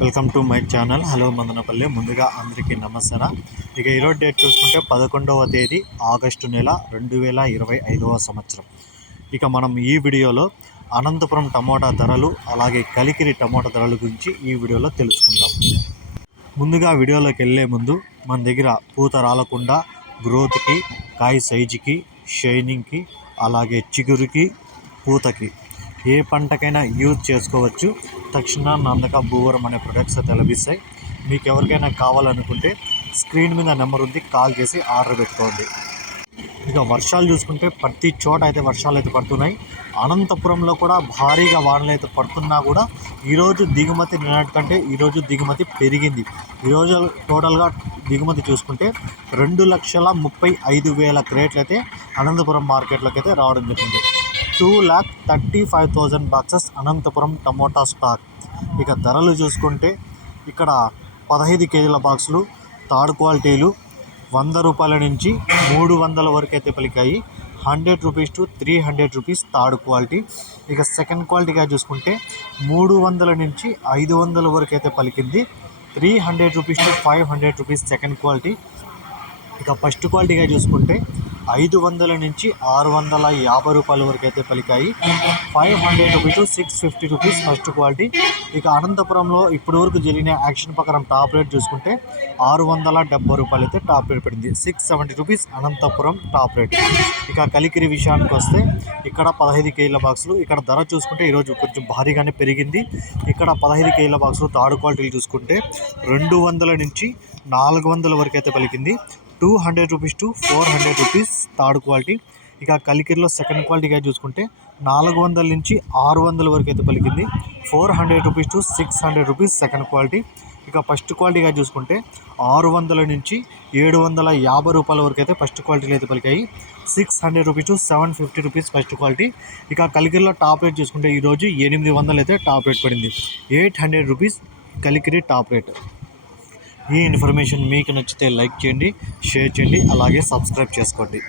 Welcome to my channel. Hello Mandanapalli. ముందుగా అందరికీ నమస్కారం ఇక ఈరోజు డేట్ చూసుకుంటే పదకొండవ తేదీ ఆగస్టు నెల రెండు వేల ఇరవై ఐదవ సంవత్సరం. ఇక మనం ఈ వీడియోలో అనంతపురం టమోటా ధరలు అలాగే కలికిరి టమోటా ధరల గురించి ఈ వీడియోలో తెలుసుకుందాం. ముందుగా వీడియోలోకి వెళ్ళే ముందు మన దగ్గర పూత రాలకుండా గ్రోత్కి కాయ సైజుకి షైనింగ్కి అలాగే చిగురుకి పూతకి ఏ పంటకైనా యూజ్ చేసుకోవచ్చు. తక్షణ నందక భూవరం అనే ప్రొడక్ట్స్ అయితే లభిస్తాయి. మీకు ఎవరికైనా కావాలనుకుంటే స్క్రీన్ మీద నెంబర్ ఉంది కాల్ చేసి ఆర్డర్ పెట్టుకోండి. ఇక వర్షాలు చూసుకుంటే ప్రతి చోట అయితే వర్షాలు అయితే పడుతున్నాయి. అనంతపురంలో కూడా భారీగా వానలు అయితే పడుతున్నా కూడా ఈరోజు దిగుమతి నిన్నటికంటే ఈరోజు దిగుమతి పెరిగింది. ఈరోజు టోటల్గా దిగుమతి చూసుకుంటే రెండు లక్షల ముప్పై ఐదు వేల క్రేట్లు అయితే అనంతపురం మార్కెట్లోకి అయితే రావడం జరిగింది. Two lakh thirty five thousand boxes Anantapur tomato stock ఇక ధరలు చూసుకుంటే ఇక్కడ పదహైదు కేజీల బాక్సులు థర్డ్ క్వాలిటీలు వంద రూపాయల నుంచి మూడు వందల వరకు అయితే పలికాయి. Hundred rupees to three hundred rupees third quality. ఇక సెకండ్ క్వాలిటీగా చూసుకుంటే మూడు వందల నుంచి ఐదు వందల వరకు అయితే పలికింది. Three hundred rupees to five hundred rupees second quality. ఇక ఫస్ట్ క్వాలిటీగా చూసుకుంటే ఐదు వందల నుంచి ఆరు వందల యాభై రూపాయల వరకు అయితే పలికాయి. Five hundred rupees six fifty rupees first quality. ఇక అనంతపురంలో ఇప్పటి వరకు జరిగిన యాక్షన్ ప్రకారం టాప్ రేట్ చూసుకుంటే ఆరు వందల డెబ్బై రూపాయలు అయితే టాప్ రేట్ పడింది. Six seventy rupees Anantapur top rate. ఇక కలికిరి విషయానికి వస్తే ఇక్కడ పదహైదు కేజీల బాక్సులు ఇక్కడ ధర చూసుకుంటే ఈరోజు కొంచెం భారీగానే పెరిగింది. ఇక్కడ పదహైదు కేజీల బాక్సులు థర్డ్ క్వాలిటీలు చూసుకుంటే రెండు వందల నుంచి నాలుగు వందల వరకు అయితే పలికింది. Two hundred rupees to four hundred rupees third quality. ఇక కలికిరిలో సెకండ్ క్వాలిటీగా చూసుకుంటే నాలుగు వందల నుంచి ఆరు వందల వరకు అయితే పలికింది. Four hundred rupees to six hundred rupees second quality. ఇక ఫస్ట్ క్వాలిటీగా చూసుకుంటే ఆరు వందల నుంచి ఏడు వందల యాభై రూపాయల వరకు అయితే ఫస్ట్ క్వాలిటీలో అయితే పలికాయి. Six hundred rupees to seven fifty rupees first quality. ఇక కలికిరిలో టాప్ రేట్ చూసుకుంటే ఈరోజు ఎనిమిది వందలు అయితే టాప్ రేట్ పడింది. Eight hundred rupees Kalikiri top rate. ఈ ఇన్ఫర్మేషన్ మీకు నచ్చితే లైక్ చేయండి షేర్ చేయండి అలాగే సబ్స్క్రైబ్ చేసుకోండి.